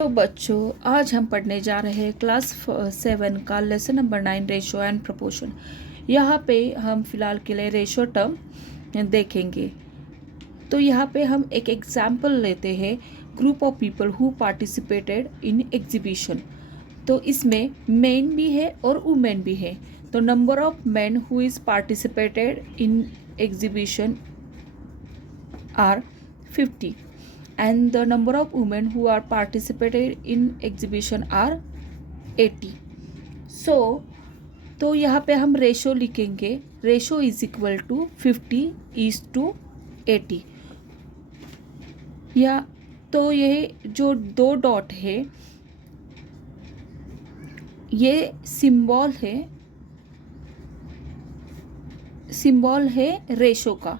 तो बच्चों, आज हम पढ़ने जा रहे हैं क्लास 7 का lesson number 9 ratio and proportion. यहाँ पे हम फिलहाल के लिए रेशो टर्म देखेंगे। तो यहाँ पे हम एक एग्जाम्पल लेते हैं, group of people who participated in exhibition. तो इसमें मेन भी है और वुमेन भी है। तो number of men who is participated in exhibition are 50 and the number of women who are participated in exhibition are 80. तो यहाँ पे हम रेशो लिखेंगे। Ratio is equal to 50:80। या तो ये जो दो डॉट है ये सिंबल है रेशो का,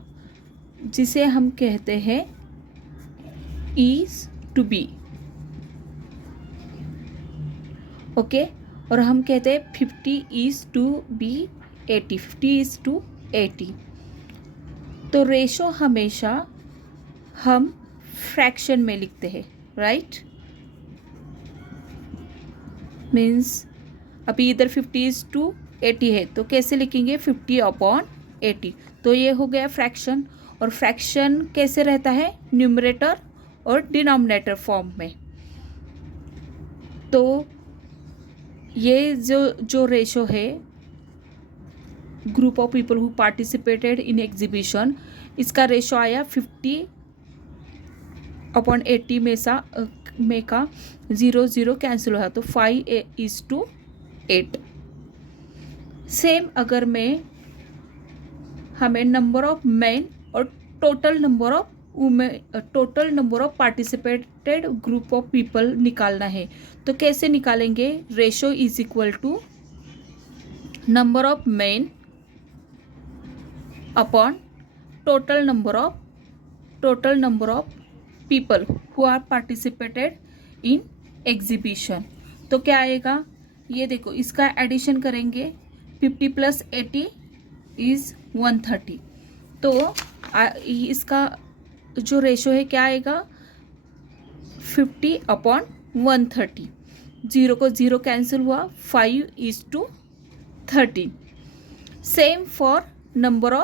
जिसे हम कहते हैं is to be। ओके, और हम कहते हैं 50 is to be 80, 50 is to 80। तो रेशो हमेशा हम फ्रैक्शन में लिखते हैं, राइट। मीन्स अभी इधर 50 is to 80 है, तो कैसे लिखेंगे 50/80। तो ये हो गया फ्रैक्शन। और फ्रैक्शन कैसे रहता है, न्यूमरेटर और डिनोमिनेटर फॉर्म में। तो ये जो रेशो है, group of people who participated in exhibition, इसका रेशो आया 50/80 में का 0 कैंसिल हुआ, तो 5:8। सेम अगर हमें नंबर ऑफ मैन और total number of participated group of people निकालना है, तो कैसे निकालेंगे। Ratio is equal to number of men upon total number of people who are participated in exhibition. तो क्या आएगा, ये देखो, इसका एडिशन करेंगे। 50 + 80 इज 130। तो इसका जो रेशो है क्या आएगा, 50/130। 0 को 0 कैंसिल हुआ, 5:13। Same for number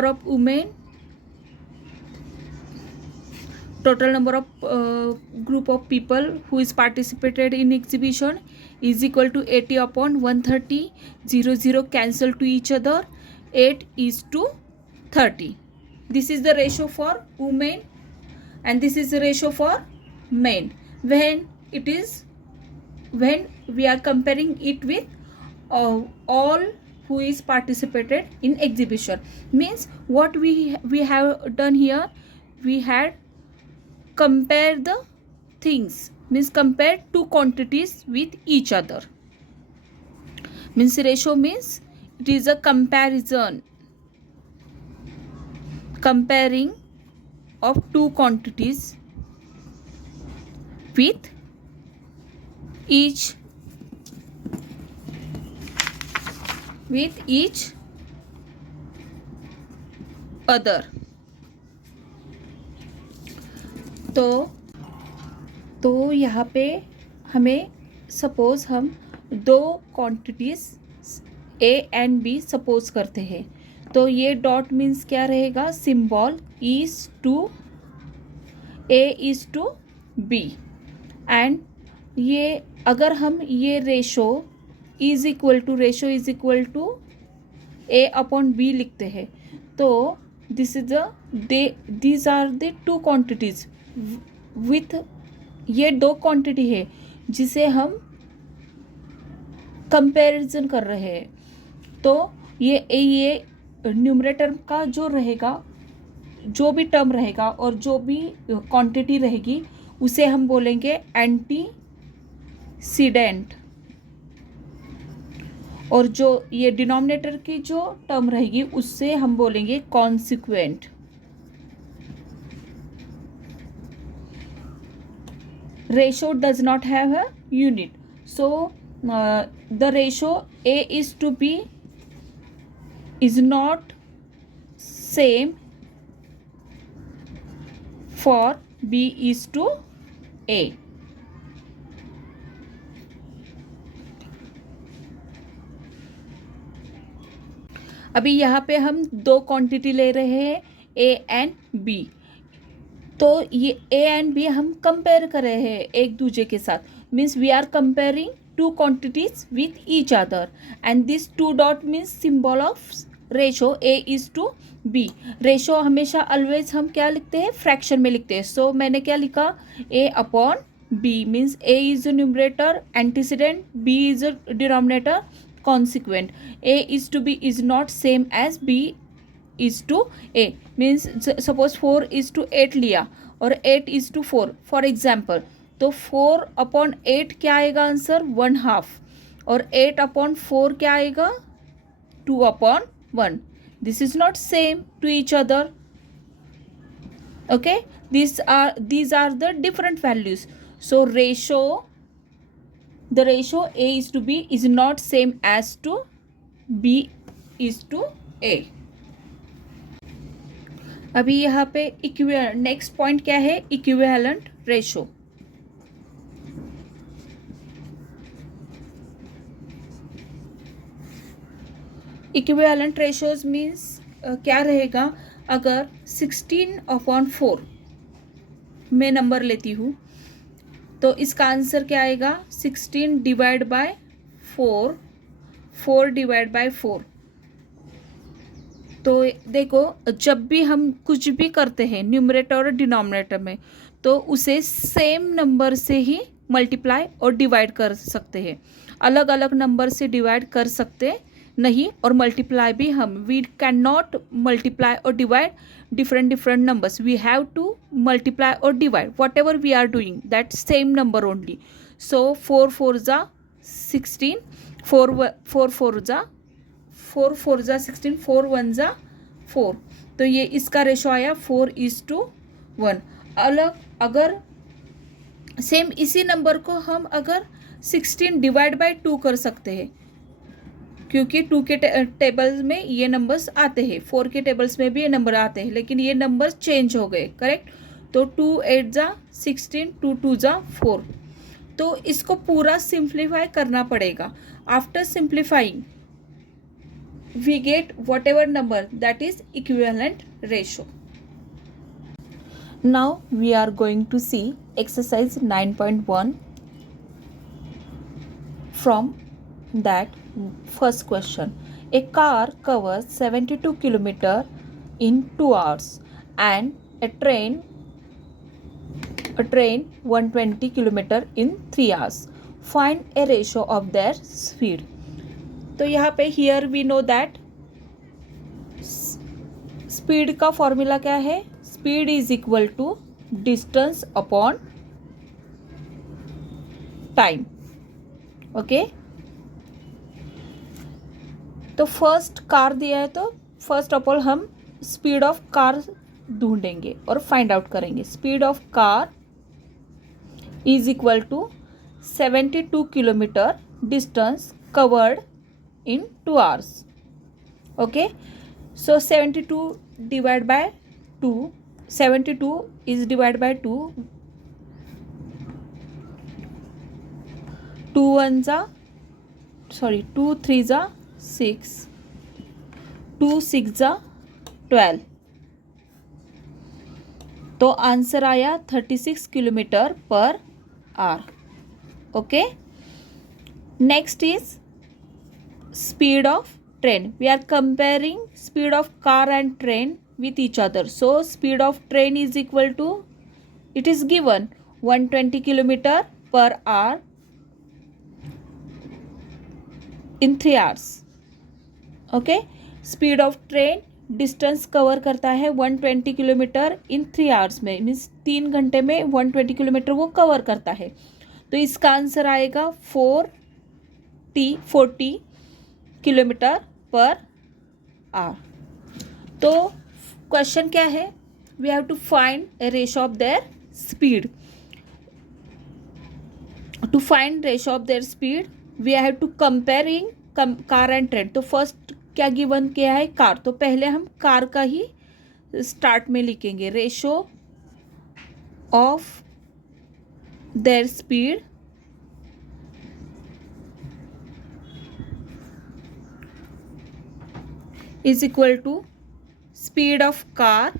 of women. Total number of group of people who is participated in exhibition is equal to 80/130. 0 cancel to each other, 8:30. This is the ratio for women and this is the ratio for men. When we are comparing it with all who is participated in exhibition, means what we have done here, we had compare the things, means compare two quantities with each other। means ratio means it is a comparing of two quantities with each other। तो यहाँ पे हमें suppose हम दो quantities A and B suppose करते हैं, तो ये डॉट मीन्स क्या रहेगा, symbol is to A is to B. And ये अगर हम ये ratio is equal to A/B लिखते हैं, तो these are the two quantities with, ये दो क्वांटिटी है जिसे हम कंपैरिजन कर रहे हैं। तो ये न्यूमरेटर का जो रहेगा, जो भी टर्म रहेगा और जो भी क्वांटिटी रहेगी, उसे हम बोलेंगे एंटीसीडेंट। और जो ये डिनोमिनेटर की जो टर्म रहेगी, उससे हम बोलेंगे consequent. Ratio does not have a unit, so the ratio A/B is not same for B is to A. अभी यहाँ पे हम दो क्वांटिटी ले रहे हैं ए एंड बी, तो ये ए एंड बी हम कंपेयर कर रहे हैं एक दूसरे के साथ, means we are comparing two quantities with each other and this two dot means symbol of ratio A is to B. Ratio हमेशा ऑलवेज हम क्या लिखते हैं, फ्रैक्शन में लिखते हैं। सो मैंने क्या लिखा, A upon B, means A is a numerator antecedent, B is a denominator consequent. A is to B is not same as B is to A, means suppose 4 is to 8 लिया और 8 is to 4 for example, तो 4 upon 8 क्या आएगा answer, 1/2, और 8 upon 4 क्या आएगा, 2 upon 1. This is not same to each other. Okay, these are the different values. So the ratio A is to B is not same as to B is to A. अभी यहाँ पे next point क्या है, equivalent ratio. Equivalent ratios means क्या रहेगा, अगर 16/4 मैं number लेती हूँ तो इसका आंसर क्या आएगा, 16 डिवाइड बाय 4, 4 डिवाइड बाय 4। तो देखो जब भी हम कुछ भी करते हैं न्यूमरेटर और डिनोमिनेटर में, तो उसे सेम नंबर से ही मल्टीप्लाई और डिवाइड कर सकते हैं, अलग अलग नंबर से डिवाइड कर सकते नहीं, और मल्टीप्लाई भी वी कैन नॉट मल्टीप्लाई और divide different numbers. We have to multiply or divide whatever we are doing, that same number only. So 4 4 जा 16, 4 4 जा 16, 4 1 जा 4, तो ये इसका रेशो आया 4:1। अलग अगर सेम इसी नंबर को हम अगर 16 डिवाइड बाय 2 कर सकते हैं, क्योंकि 2 के टेबल्स में ये नंबर्स आते हैं, 4 के टेबल्स में भी ये नंबर आते हैं, लेकिन ये नंबर्स चेंज हो गए, करेक्ट। तो 2 8 जा 16, 2 2 जा 4, तो इसको पूरा सिंप्लीफाई करना पड़ेगा। After simplifying we get whatever number, that is equivalent ratio. Now we are going to see exercise 9.1 फ्रॉम that first question. A car covers 72 km in 2 hours and a train 120 km in 3 hours. Find a ratio of their speed. तो यहाँ पे here we know that speed का formula क्या है, speed is equal to distance upon time. Okay, तो first car दिया है, तो फर्स्ट ऑफ ऑल हम स्पीड ऑफ कार ढूंढेंगे और फाइंड आउट करेंगे। Speed of car is equal to 72 kilometre distance covered in 2 hours. Okay, so 72 divide by 2, 72 is divide by 2, 2 3 जा 6, 2 6 जा 12, तो आंसर आया 36 kilometre per hour. Okay, next is speed of train. We are comparing speed of car and train with each other. So speed of train is equal to, it is given 120 kilometer per hour in 3 hours. Okay, speed of train distance cover करता है 120 kilometre इन 3 hours में, means 3 घंटे में 120 kilometre वो cover करता है. तो इसका आंसर आएगा 40 किलोमीटर पर आवर. तो क्वेश्चन क्या है, we have to find a ratio of their speed. To find ratio of their speed we have to comparing car and train. तो फर्स्ट क्या गिवन किया है, कार. तो पहले हम कार का ही स्टार्ट में लिखेंगे. Ratio of their speed is equal to speed of car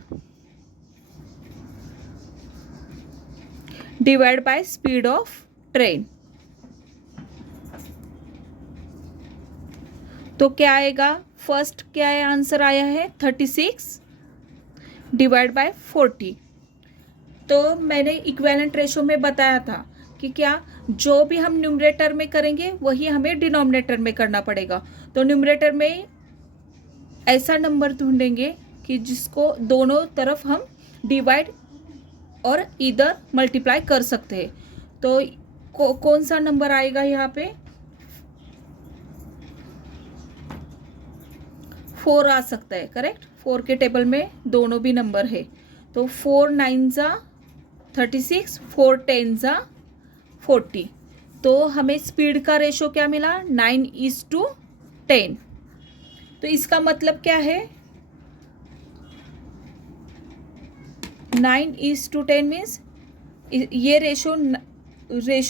divided by speed of train. तो क्या आएगा? फर्स्ट क्या है आंसर आया है 36 डिवाइड बाय 40. तो मैंने इक्विवेलेंट रेशो में बताया था कि क्या जो भी हम न्यूमरेटर में करेंगे वही हमें डिनोमिनेटर में करना पड़ेगा. तो न्यूमरेटर में ऐसा नंबर ढूंढेंगे कि जिसको दोनों तरफ हम डिवाइड और इधर मल्टीप्लाई कर सकते हैं. तो कौन सा नंबर आएगा यहाँ पे? 4 आ सकता है. करेक्ट. 4 के टेबल में दोनों भी नंबर है. तो 4 9 जा 36, 4 10 जा 40. तो हमें स्पीड का रेशो क्या मिला? 9:10. तो इसका मतलब क्या है? 9:10 मीन्स ये रेशो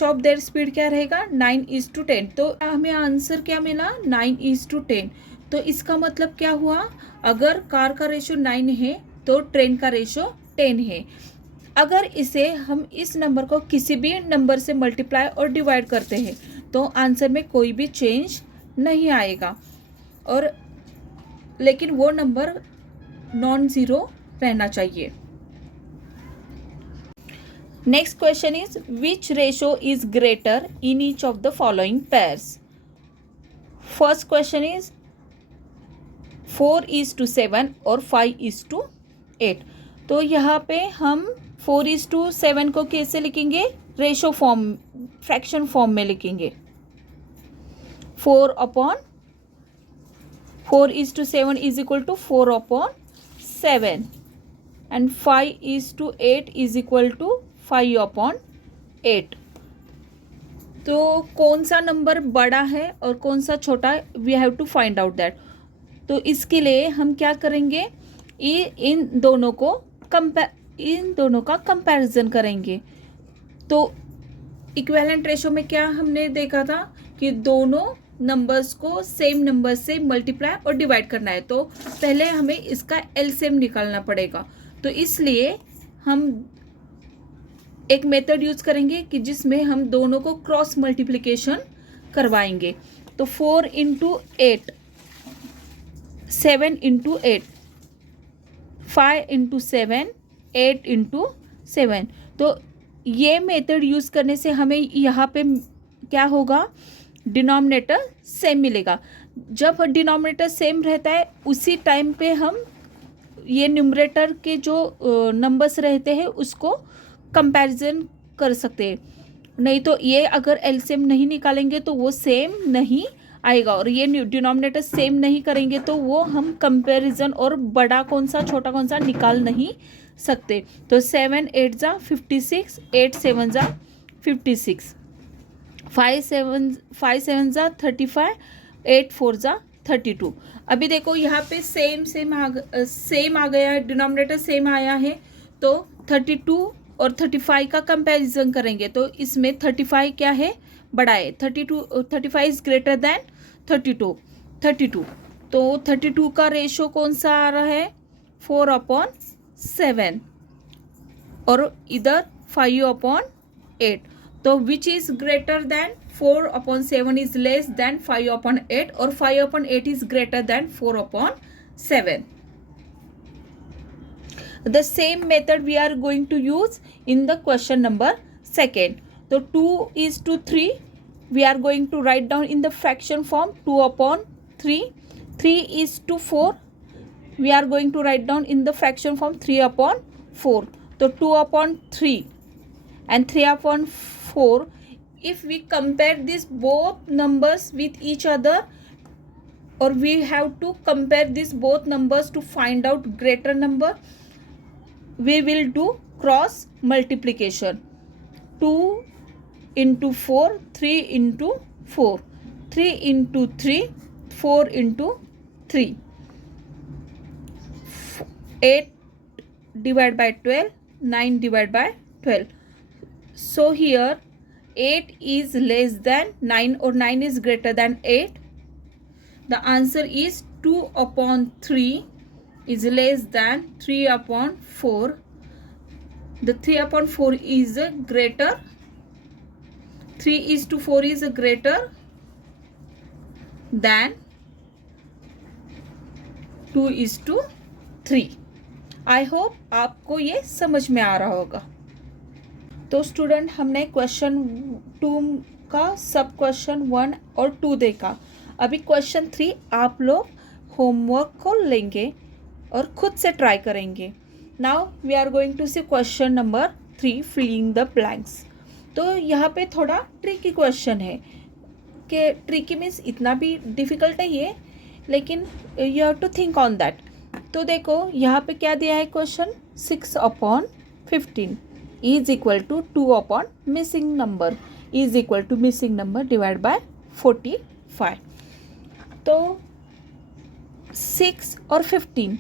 ऑफ देयर स्पीड क्या रहेगा? 9:10. तो हमें आंसर क्या मिला? 9:10. तो इसका मतलब क्या हुआ? अगर कार का रेशो 9 है तो ट्रेन का रेशो 10 है. अगर इसे हम इस नंबर को किसी भी नंबर से मल्टीप्लाई और डिवाइड करते हैं तो आंसर में कोई भी चेंज नहीं आएगा, और लेकिन वो नंबर नॉन ज़ीरो रहना चाहिए. Next question is which ratio is greater in each of the following pairs. First question is 4:7 और 5:8. तो यहाँ पे हम 4:7 को कैसे लिखेंगे? रेशो फॉर्म, फ्रैक्शन फॉर्म में लिखेंगे. 4:7 is equal to 4/7 and 5:8 is equal to 5/8. तो कौन सा नंबर बड़ा है और कौन सा छोटा है? We have to find out that. तो इसके लिए हम क्या करेंगे? इन दोनों का कंपैरिजन करेंगे. तो इक्विवेलेंट रेशो में क्या हमने देखा था कि दोनों नंबर्स को सेम नंबर से मल्टीप्लाई और डिवाइड करना है. तो पहले हमें इसका एलसीएम निकालना पड़ेगा. तो इसलिए हम एक मेथड यूज करेंगे कि जिसमें हम दोनों को क्रॉस मल्टीप्लिकेशन करवाएंगे. तो 4 × 8, 7 × 8, 5 × 7, 8 × 7. तो ये मेथड यूज़ करने से हमें यहाँ पे क्या होगा? डिनोमिनेटर सेम मिलेगा. जब डिनोमिनेटर सेम रहता है उसी टाइम पे हम ये न्यूमरेटर के जो नंबर्स रहते हैं उसको कंपैरिजन कर सकते हैं. नहीं तो ये अगर एलसीएम नहीं निकालेंगे तो वो सेम नहीं आएगा, और ये डिनोमिनेटर सेम नहीं करेंगे तो वो हम कंपैरिजन और बड़ा कौन सा छोटा कौन सा निकाल नहीं सकते. तो 7 8 जा 56, 8 7 जा 56, 5 7 जा 35, 8 4 जा 32. अभी देखो यहाँ पे सेम आ गया है, डिनोमिनेटर सेम आया है. तो 32 और 35 का कंपैरिजन करेंगे तो इसमें 35 क्या है? बड़ा है. 35 इज ग्रेटर देन 32. तो 32 का रेशो कौन सा आ रहा है? 4/7 और इधर 5/8. तो which is greater than 4/7 is less than 5/8 और 5/8 is greater than 4/7. The same method we are going to use in the question number 2. So 2:3 we are going to write down in the fraction form 2/3. 3:4 we are going to write down in the fraction form 3/4. So 2/3 and 3/4, if we compare these both numbers with each other, or we have to compare these both numbers to find out greater number, we will do cross multiplication. 2 × 4, 3 × 4, 3 × 3, 4 × 3, 8 divided by 12, 9 divided by 12. So here 8 is less than 9 or 9 is greater than 8. The answer is 2 upon 3 is less than 3 upon 4. The 3 upon 4 is greater. 3 is to 4 is greater than 2 is to 3. I hope आपको ये समझ में आ रहा होगा. तो student, हमने question 2 का सब क्वेश्चन 1 और 2 देखा. अभी क्वेश्चन 3 आप लोग होमवर्क को लेंगे और खुद से ट्राई करेंगे. Now we are going to see question number 3, filling the blanks. तो यहाँ पे थोड़ा ट्रिकी क्वेश्चन है कि ट्रिकी मीन्स इतना भी डिफ़िकल्ट नहीं है, लेकिन you have to think on that. तो देखो यहाँ पे क्या दिया है question, 6 upon 15 is equal to 2 upon missing number is equal to missing number divide by 45. तो 6 और 15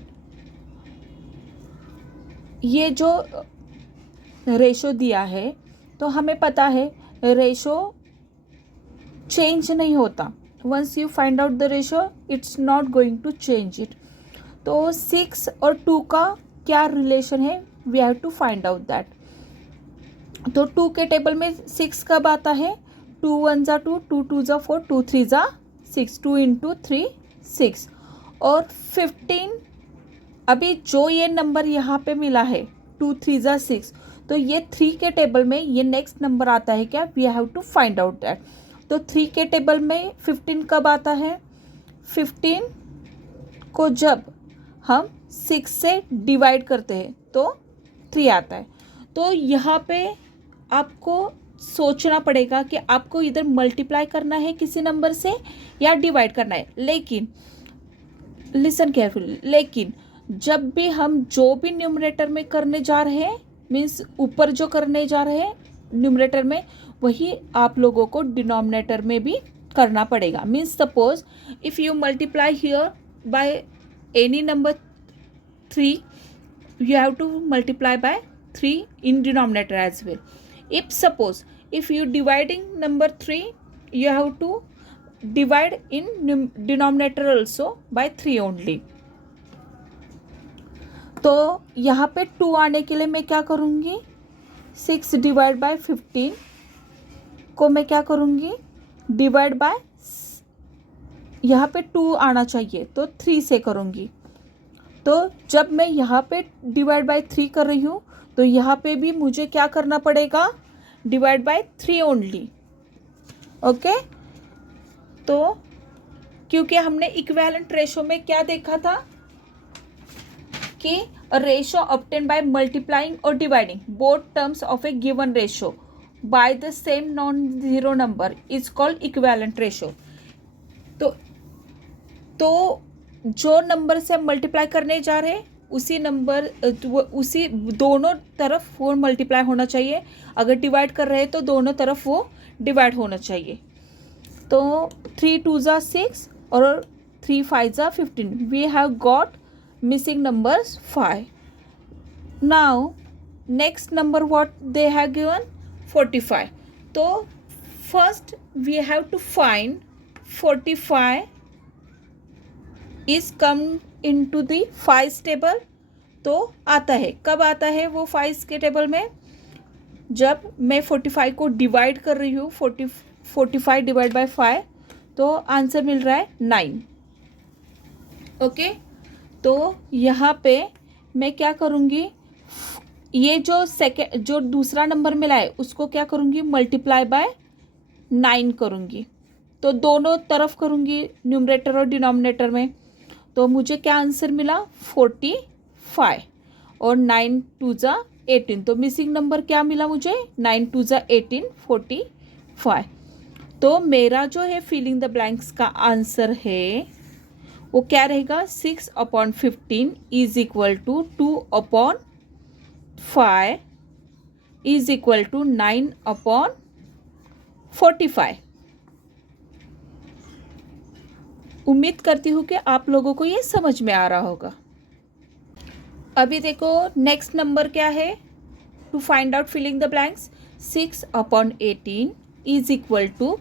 ये जो रेशो दिया है, तो हमें पता है रेशो चेंज नहीं होता. Once you find out the ratio it's not going to change it. तो 6 और 2 का क्या रिलेशन है, we have to find out that. तो 2 के टेबल में 6 कब आता है, 2 1 ज़ा 2, 2 2 ज़ा 4, 2 3 ज़ा 6, 2 इंटू 3 6. और 15 अभी जो ये नंबर यहाँ पे मिला है 2 3 ज़ा 6, तो ये 3 के टेबल में ये नेक्स्ट नंबर आता है क्या, we have to find out that. तो 3 के टेबल में 15 कब आता है, 15 को जब हम 6 से डिवाइड करते हैं तो 3 आता है. तो यहाँ पे आपको सोचना पड़ेगा कि आपको इधर मल्टीप्लाई करना है किसी नंबर से या डिवाइड करना है. लेकिन लिसन केयरफुली, लेकिन जब भी हम जो भी न्यूमरेटर में करने जा रहे हैं, मीन्स ऊपर जो करने जा रहे हैं न्यूमरेटर में, वही आप लोगों को डिनोमिनेटर में भी करना पड़ेगा. Means suppose if you multiply here bye any number 3, you have to multiply by 3 in denominator as well. If you dividing number 3, you have to divide in denominator also by 3 only. तो यहाँ पे 2 आने के लिए मैं क्या करूँगी, 6 divide by 15 को मैं क्या करूँगी, डिवाइड बाय, यहाँ पे 2 आना चाहिए तो 3 से करूँगी. तो जब मैं यहाँ पे डिवाइड बाय 3 कर रही हूँ, तो यहाँ पे भी मुझे क्या करना पड़ेगा, डिवाइड बाय 3 ओनली. ओके. तो क्योंकि हमने इक्विवेलेंट रेशो में क्या देखा था कि रेशो ऑब्टेन बाय मल्टीप्लाइंग और dividing both terms of a given ratio by the same non zero number is called equivalent ratio. तो जो नंबर से हम मल्टीप्लाई करने जा रहे हैं उसी नंबर उसी दोनों तरफ वो मल्टीप्लाई होना चाहिए. अगर डिवाइड कर रहे हैं तो दोनों तरफ वो डिवाइड होना चाहिए. तो 3 2 ज़ा 6 और 3 5 ज़ा 15. We have got missing numbers 5. Now next number what they have given, 45. तो first we have to find 45 is come in to the 5 table. तो आता है, कब आता है वो 5 के टेबल में, जब मैं 45 को डिवाइड कर रही हूँ. 45 डिवाइड बाय 5, तो आंसर मिल रहा है 9. ओके. तो यहाँ पे मैं क्या करूँगी, ये जो दूसरा नंबर मिला है उसको क्या करूँगी, मल्टीप्लाई बाय 9 करूँगी. तो दोनों तरफ करूँगी, न्यूमरेटर और डिनोमिनेटर में. तो मुझे क्या आंसर मिला, 45 और 9 2 ज़ा 18. तो मिसिंग नंबर क्या मिला मुझे, 9 2 ज़ा 18, 45. तो मेरा जो है फिलिंग द ब्लैंक्स का आंसर है वो क्या रहेगा, 6 upon 15 is equal to 2 upon 5 is equal to 9 upon 45. उम्मीद करती हूँ कि आप लोगों को ये समझ में आ रहा होगा. अभी देखो नेक्स्ट नंबर क्या है, to find out filling the blanks. 6 upon 18 is equal to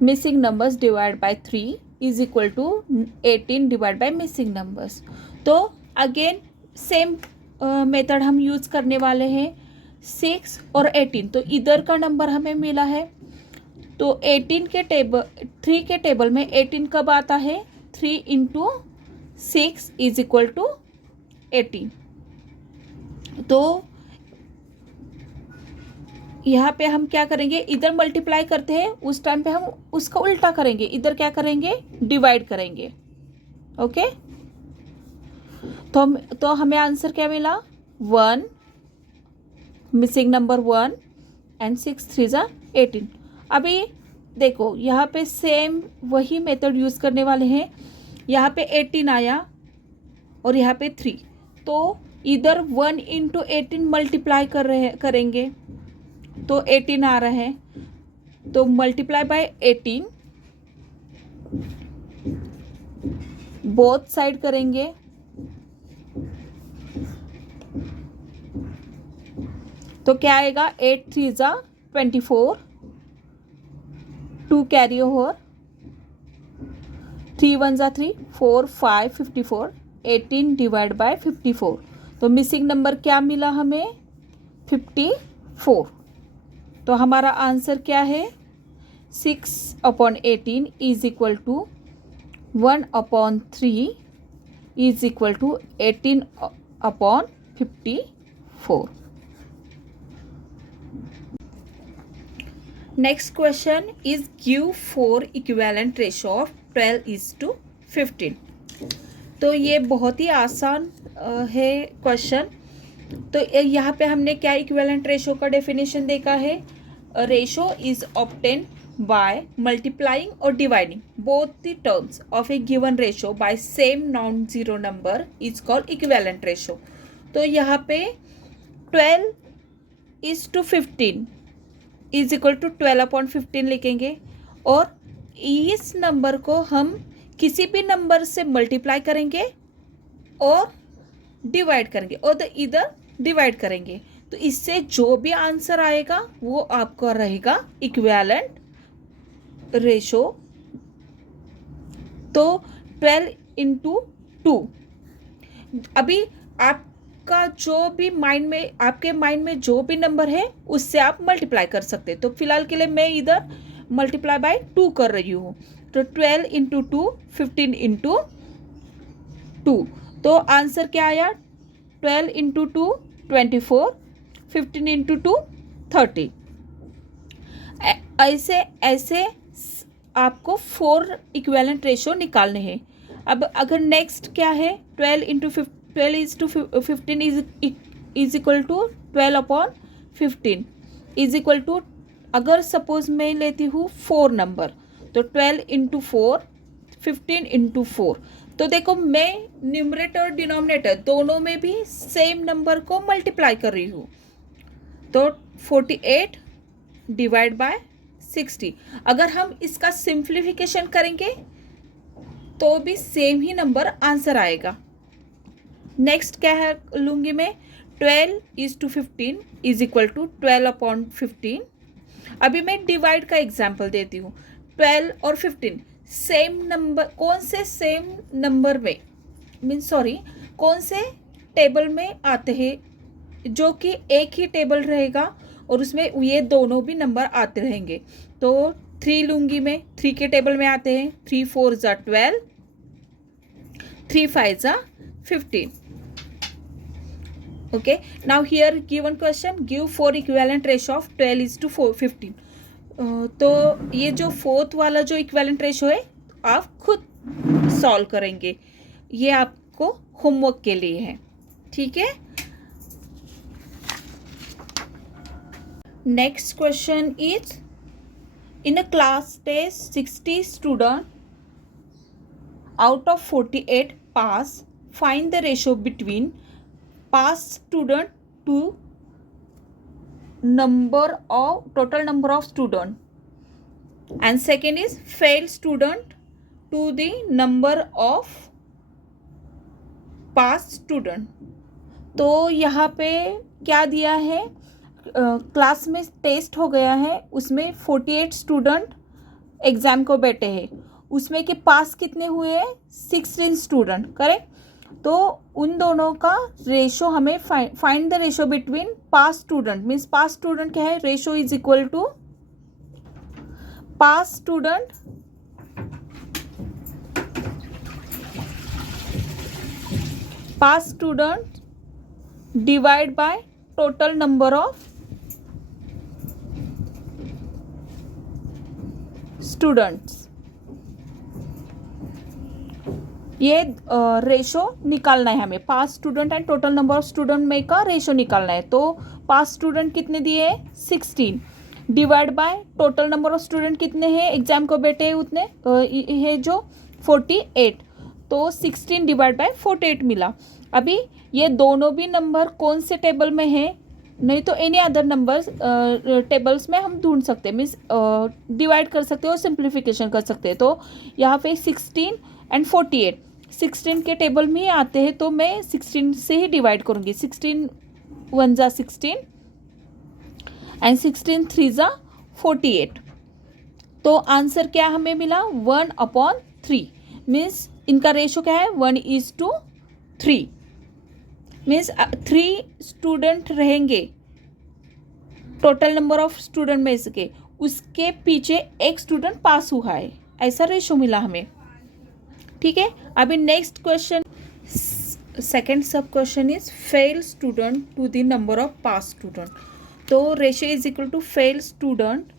missing numbers divided by 3 is equal to 18 divided by missing numbers. तो अगेन सेम मेथड हम यूज़ करने वाले हैं. 6 और 18, तो इधर का नंबर हमें मिला है. तो 18 के टेबल 3 के टेबल में 18 कब आता है? 3 इंटू 6 इज इक्वल टू 18. तो यहाँ पे हम क्या करेंगे, इधर मल्टीप्लाई करते हैं, उस टाइम पे हम उसका उल्टा करेंगे, इधर क्या करेंगे, डिवाइड करेंगे. ओके, तो हमें आंसर क्या मिला? 1, मिसिंग नंबर 1 एंड 6 3 ज़ा 18. अभी देखो यहाँ पे सेम वही मेथड यूज़ करने वाले हैं. यहाँ पे 18 आया और यहाँ पे 3, तो इधर 1 इंटू 18 मल्टीप्लाई करेंगे, तो 18 आ रहा है, तो मल्टीप्लाई बाय 18 बोथ साइड करेंगे. तो क्या आएगा? 8 3 ज़ा 24, 2 कैरी ओवर, 3 1 ज़ा 3, 4 5 54, 18 डिवाइड बाय 54. तो मिसिंग नंबर क्या मिला हमें? 54. तो हमारा आंसर क्या है? 6 upon 18 is equal to 1 upon 3 is equal to 18 upon 54. Next question is give 4 equivalent ratio of 12:15. तो ये बहुत ही आसान है क्वेश्चन. तो यहाँ पे हमने क्या इक्विवेलेंट रेशो का डेफिनेशन देखा है? Ratio is obtain by multiplying और dividing both the terms of a given ratio by same non zero number is called equivalent ratio. तो यहाँ पे 12:15 इज इक्वल टू 12 अपॉन 15 लिखेंगे, और इस नंबर को हम किसी भी नंबर से मल्टीप्लाई करेंगे और डिवाइड करेंगे और इधर डिवाइड करेंगे. तो इससे जो भी आंसर आएगा वो आपका रहेगा इक्विवेलेंट रेशो. तो 12 इंटू 2. अभी आपका जो भी आपके माइंड में जो भी नंबर है उससे आप मल्टीप्लाई कर सकते हैं. तो फिलहाल के लिए मैं इधर मल्टीप्लाई बाय 2 कर रही हूँ. तो 12 इंटू 2, 15 इंटू 2. तो आंसर क्या आया? 12 इंटू 2 24, 15 इंटू 2 30. ऐसे आपको 4 इक्विवेलेंट रेशो निकालने हैं. अब अगर नेक्स्ट क्या है? 12 into 15 is equal to 12 upon 15 is equal to, अगर सपोज मैं लेती हूँ 4 नंबर, तो 12 इंटू 4, 15 इंटू 4. तो देखो मैं न्यूमरेटर और डिनोमिनेटर दोनों में भी सेम नंबर को मल्टीप्लाई कर रही हूँ. तो 48 डिवाइड बाय 60. अगर हम इसका सिंप्लीफिकेशन करेंगे तो भी सेम ही नंबर आंसर आएगा. नेक्स्ट क्या है लूँगी मैं? 12:15 इज इक्वल टू 12 अपॉन 15. अभी मैं डिवाइड का एग्जाम्पल देती हूँ. 12 और 15 सेम नंबर, कौन से सेम नंबर में कौन से टेबल में आते हैं, जो कि एक ही टेबल रहेगा और उसमें ये दोनों भी नंबर आते रहेंगे. तो 3 लूँगी मैं, 3 के टेबल में आते हैं. 3 4 ज़ा 12, 3 5 ज़ा 15. Okay, now here given question, give 4 equivalent ratio of 12:15. तो ये जो फोर्थ वाला जो इक्विवेलेंट रेशो है आप खुद सॉल्व करेंगे, ये आपको होमवर्क के लिए है. ठीक है. Next question is in a class test 60 student out of 48 pass. Find the ratio between pass student to total number of student, and second is fail student to the number of pass student. तो यहाँ पे क्या दिया है, class में test हो गया है, उसमें 48 स्टूडेंट एग्ज़ाम को बैठे हैं, उसमें के पास कितने हुए हैं, 16 स्टूडेंट, करेक्ट। तो उन दोनों का रेशो हमें find the ratio between pass student, means pass student क्या है, ratio is equal to pass student divide by total number of students. ये रेशो निकालना है हमें, pass student and total number of student में का रेशो निकालना है। तो पास स्टूडेंट कितने दिए हैं, 16, divide by total number of student कितने हैं एग्जाम को बैठे हैं उतने है जो 48, तो 16 डिवाइड बाय 48 मिला। अभी ये दोनों भी नंबर कौन से टेबल में है, नहीं तो एनी अदर नंबर्स टेबल्स में हम ढूंढ सकते हैं, मीन्स डिवाइड कर सकते हैं और सिंप्लीफिकेशन कर सकते हैं। तो यहाँ पे 16 एंड 48 16 के टेबल में ही आते हैं, तो मैं 16 से ही डिवाइड करूँगी। 16 1 जा 16 एंड 16 3 जा 48। तो आंसर क्या हमें मिला, 1/3, मीन्स इनका रेशो क्या है, 1:3, मीन्स 3 स्टूडेंट रहेंगे टोटल नंबर ऑफ स्टूडेंट में से, उसके पीछे एक स्टूडेंट पास हुआ है, ऐसा रेशो मिला हमें। ठीक है, अभी next question, second sub question is fail student to the number of pass student. तो ratio is equal to fail student.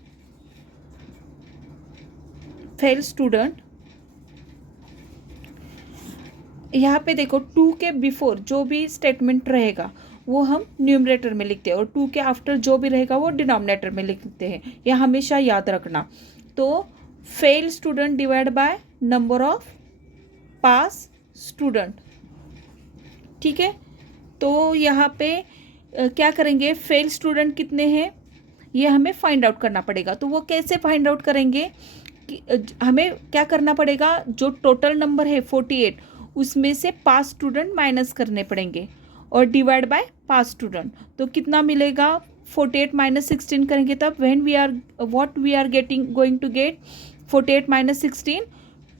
यहाँ पे देखो 2 के बिफोर जो भी स्टेटमेंट रहेगा वो हम न्यूमरेटर में लिखते हैं, और 2 के आफ्टर जो भी रहेगा वो डिनोमिनेटर में लिखते हैं, यह हमेशा याद रखना। तो fail student divide by number of pass student. ठीक है, तो यहाँ पे क्या करेंगे, फेल स्टूडेंट कितने हैं ये हमें फाइंड आउट करना पड़ेगा। तो वो कैसे फाइंड आउट करेंगे कि हमें क्या करना पड़ेगा, जो टोटल नंबर है 48 उसमें से पास स्टूडेंट माइनस करने पड़ेंगे और डिवाइड बाय पास स्टूडेंट। तो कितना मिलेगा, 48 माइनस 16 करेंगे तब when we are going to get 48 minus 16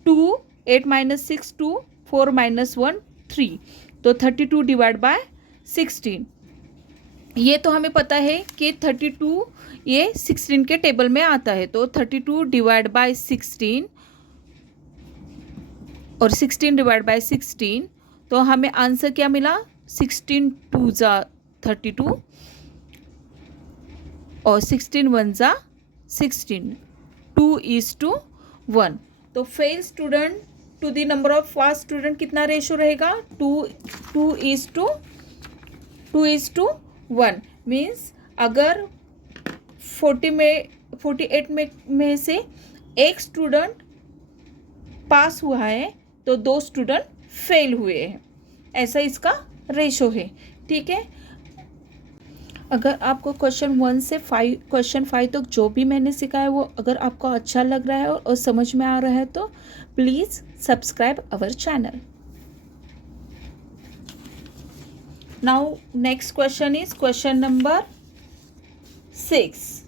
2, 8 minus 6 2, 4 minus 1 3, तो 32 डिवाइड बाय 16। ये तो हमें पता है कि 32 ये 16 के टेबल में आता है, तो 32 डिवाइड बाय 16 और 16 डिवाइड बाय 16, तो हमें आंसर क्या मिला, 16 2 जा 32 और 16 1 जा 16, 2:1। तो fail student to the number of pass student कितना रेशो रहेगा, 2:1, मीन्स अगर 48 में से एक स्टूडेंट पास हुआ है तो 2 स्टूडेंट फेल हुए हैं, ऐसा इसका रेशो है। ठीक है, अगर आपको क्वेश्चन 1 से क्वेश्चन 5 तक जो भी मैंने सिखाया वो अगर आपको अच्छा लग रहा है और समझ में आ रहा है तो please subscribe our channel. Now next question is question number 6।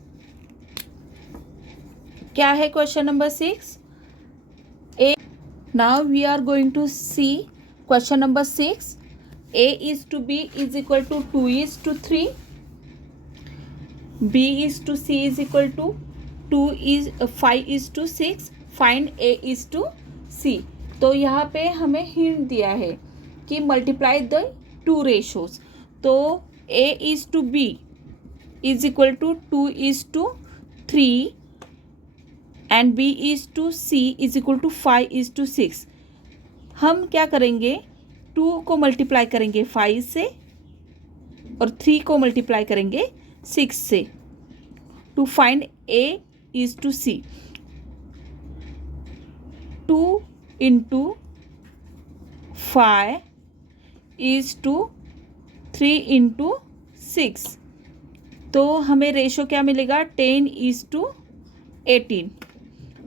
क्या है question number 6? Now we are going to see question number 6. A is to B is equal to 2:3. B is to C is equal to 5:6. Find A is to C. तो यहाँ पे हमें hint दिया है कि multiply the 2 ratios. तो A is to B is equal to 2:3 and B is to C is equal to 5:6। हम क्या करेंगे, 2 को मल्टीप्लाई करेंगे 5 से और 3 को मल्टीप्लाई करेंगे 6 से to find A is to C। 2 into 5 is to 3 into 6, तो हमें रेशो क्या मिलेगा, 10:18।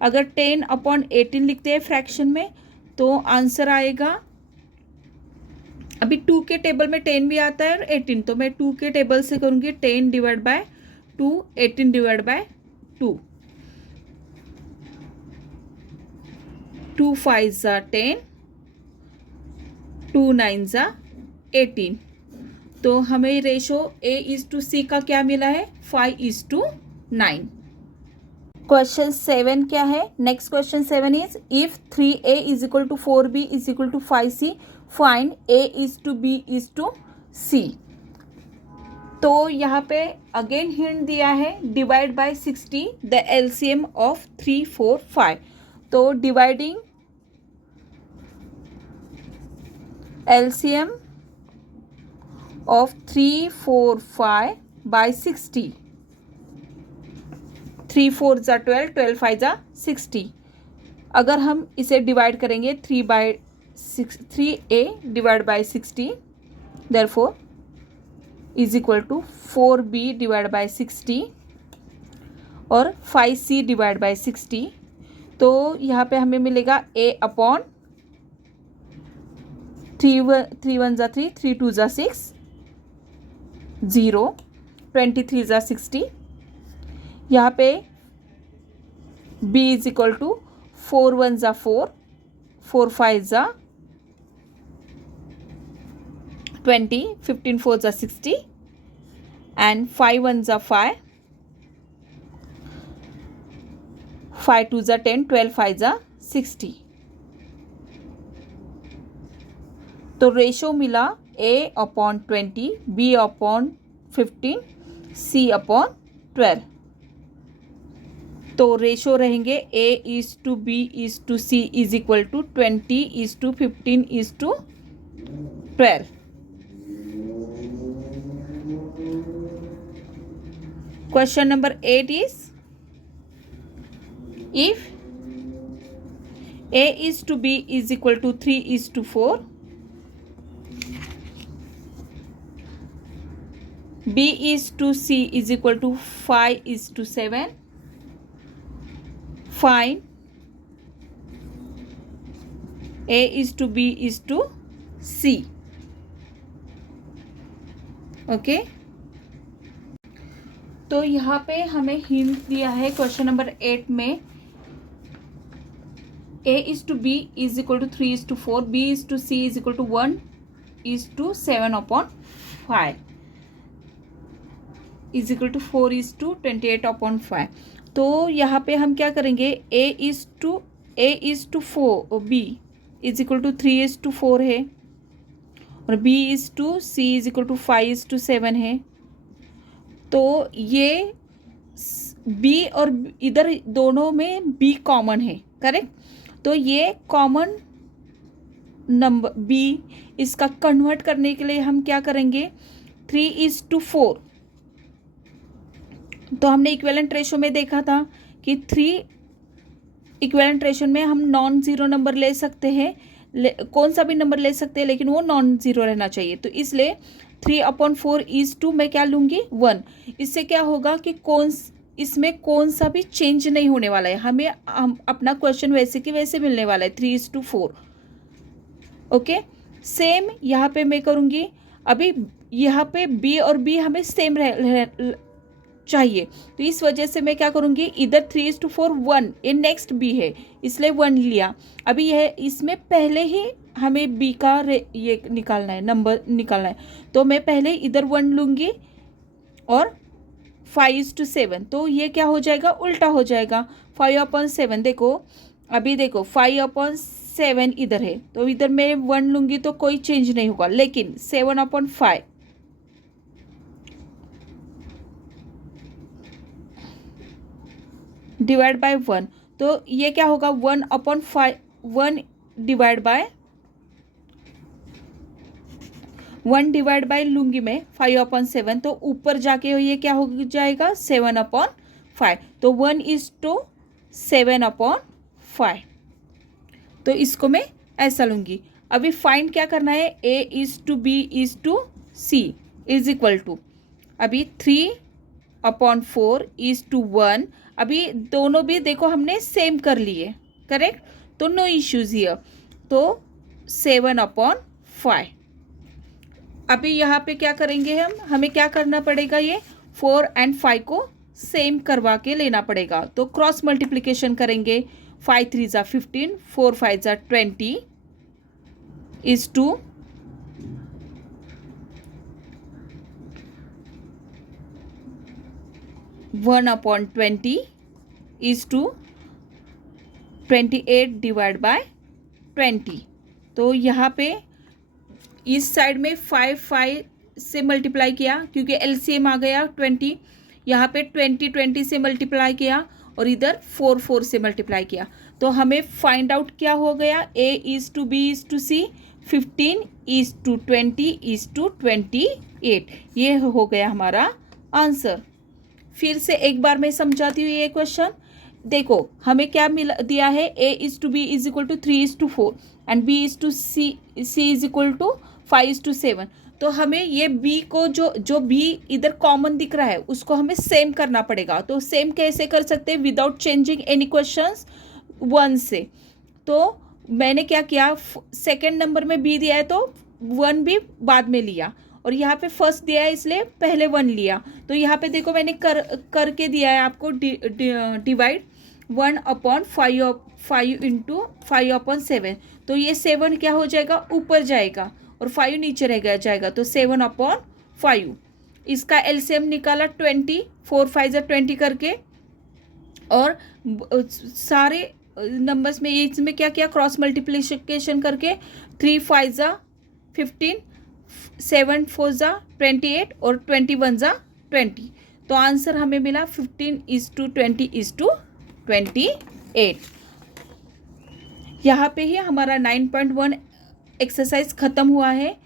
अगर 10/18 लिखते हैं फ्रैक्शन में तो आंसर आएगा अभी 2 के टेबल में 10 भी आता है और 18, तो मैं 2 के टेबल से करूँगी 10 डिवाइड बाय 2, 18 डिवाइड बाय 2, 2 5 ज़ा 10, 2 9 ज़ा 18। तो हमें रेशो A:C का क्या मिला है, 5:9। क्वेश्चन 7 क्या है, next question 7 is if 3A is equal to 4B is equal to 5C find A:B:C। तो यहाँ पे अगेन हिंट दिया है divide by 60 the LCM of 3 4 5। तो डिवाइडिंग एलसीएम ऑफ 3 4 5 बाय 60, 3 4 ज़ा 12, 12 5 ज़ा 60। अगर हम इसे डिवाइड करेंगे 3A divide by 60 therefore is equal to 4B divide by 60 और 5C डिवाइड बाय 60। तो यहाँ पे हमें मिलेगा A अपॉन 3 1 ज़ा 3, 3 2 ज़ा 6, 0, 23 ज़ा 60। यहाँ पे B इज इक्वल टू 4 1 ज़ा 4, 4 5 ज़ा 20, 15 4 ज़ा 60 एंड 5 1 ज़ा 5, 5 2 ज़ा 10, 12 5 ज़ा 60। तो रेशो मिला A upon 20, B upon 15, C upon 12। तो रेशो रहेंगे A:B:C is equal to 20:15:12। Question number 8 is if A:B is equal to 3:4, B:C is equal to 5:7, find A:B:C। Okay, तो यहाँ पे हमें हिंट दिया है क्वेश्चन नंबर 8 में A:B is equal to 3:4, B:C is equal to 1:7/5 is equal to 4:28/5। तो यहाँ पे हम क्या करेंगे, A:4B is equal to 3:4 है और B:C is equal to 5:7 है। तो ये B और इधर दोनों में B कॉमन है, करेक्ट। तो ये कॉमन नंबर B, इसका कन्वर्ट करने के लिए हम क्या करेंगे, 3:4। तो हमने इक्विवेलेंट रेशो में देखा था कि 3 इक्विवेलेंट रेशो में हम नॉन ज़ीरो नंबर ले सकते हैं, कौन सा भी नंबर ले सकते हैं, लेकिन वो नॉन ज़ीरो रहना चाहिए। तो इसलिए 3/4 मैं क्या लूँगी, 1। इससे क्या होगा कि इसमें कौन सा भी चेंज नहीं होने वाला है, हमें अपना क्वेश्चन वैसे कि वैसे मिलने वाला है, 3:4। ओके, सेम यहाँ पे मैं करूँगी। अभी यहाँ पे B और B हमें सेम चाहिए, तो इस वजह से मैं क्या करूँगी, इधर 3:4 1, ये नेक्स्ट B है इसलिए 1 लिया। अभी यह इसमें पहले ही हमें B का ये निकालना है, नंबर निकालना है। तो मैं पहले इधर 1 लूँगी और 5:7, तो ये क्या हो जाएगा, उल्टा हो जाएगा। 5/7 देखो, अभी देखो 5/7 इधर है, तो इधर मैं 1 लूँगी तो कोई चेंज नहीं होगा, लेकिन 7/5 डिवाइड बाय 1, तो ये क्या होगा, 1/5, 1 डिवाइड बाय लूँगी मैं 5/7, तो ऊपर जाके ये क्या हो जाएगा, 7/5। तो 1:7/5, तो इसको मैं ऐसा लूँगी। अभी फाइंड क्या करना है, A:B:C इज इक्वल टू, अभी 3/4 अभी दोनों भी देखो हमने सेम कर लिए, करेक्ट, तो नो इश्यूज हियर। तो 7/5 अभी यहाँ पे क्या करेंगे हमें क्या करना पड़ेगा, ये 4 and 5 को सेम करवा के लेना पड़ेगा। तो क्रॉस मल्टीप्लिकेशन करेंगे, 5 3 ज़ा 15, 4 5 ज़ा 20 is to 1/20 is to 28 divide by 20। तो यहाँ पे इस साइड में 5 5 से मल्टीप्लाई किया क्योंकि एलसीएम आ गया 20, यहाँ पे 20 20 से मल्टीप्लाई किया और इधर 4 4 से मल्टीप्लाई किया। तो हमें फाइंड आउट क्या हो गया, a is to b is to c, 15 is to 20 is to 28। ये हो गया हमारा आंसर। फिर से एक बार मैं समझाती हूँ ये क्वेश्चन। देखो हमें क्या मिला दिया है, a is to b is equal to 3 is to 4 and b is to c is equal to 5 is to 7। तो हमें ये b को जो b इधर कॉमन दिख रहा है उसको हमें सेम करना पड़ेगा। तो सेम कैसे कर सकते हैं, विदाउट चेंजिंग एनी क्वेश्चंस 1 से। तो मैंने क्या किया, सेकेंड नंबर में b दिया है तो 1 भी बाद में लिया, और यहाँ पे फर्स्ट दिया है इसलिए पहले 1 लिया। तो यहाँ पे देखो मैंने करके दिया है आपको डिवाइड 1/5 इंटू 5/7। तो ये 7 क्या हो जाएगा, ऊपर जाएगा और 5 नीचे रह जाएगा, तो 7/5। इसका एलसीएम निकाला 20, 4 5 ज़ा 20 करके, और सारे नंबर्स में इसमें क्या किया, क्रॉस मल्टीप्लिकेशन करके 3 5 ज़ा 15, 7 4 ज़ा 28 और 21 ज़ा 20। तो आंसर हमें मिला 15 इज टू 20 इज टू 28। यहाँ पे ही हमारा 9.1 एक्सरसाइज ख़त्म हुआ है।